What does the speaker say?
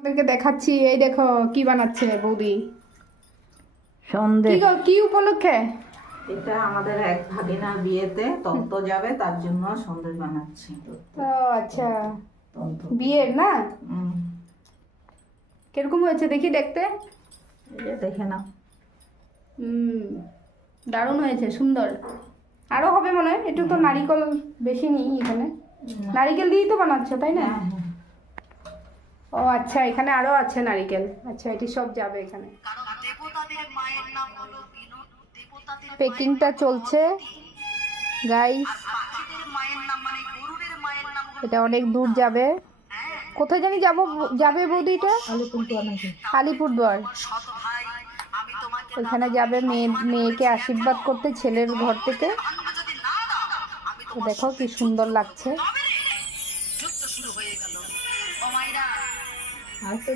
আপনাদেরকে দেখাচ্ছি, এই দেখো কি বানাচ্ছে বৌদি। সন্দেশ। কি উপলক্ষে? এটা আমাদের এক ভাগিনার বিয়েতে তন্ত যাবে, তার জন্য সন্দেশ বানাচ্ছি। ও আচ্ছা, তন্ত বিয়ের না? হুম, কিরকম হয়েছে দেখি দেখতে। এই যে দেখে নাও। দারুণ হয়েছে, সুন্দর। আরো হবে মনে হয়, একটু তো নারিকেল বেশি নিই এখানে। নারিকেল দিয়েই তো বানাচ্ছো তাই না? হ্যাঁ, হ্যাঁ। ও আচ্ছা, এখানে আরো আছে নারিকেল। আচ্ছা, এটি সব যাবে এখানে। পেকিংটা চলছে গাইস। এটা অনেক দূর যাবে। কোথায় জানি যাবে বৌদিটা? আলিপুরদুয়ার। ওইখানে যাবে মেয়েকে আশীর্বাদ করতে ছেলের ঘর থেকে। তো দেখো কি সুন্দর লাগছে। আর তো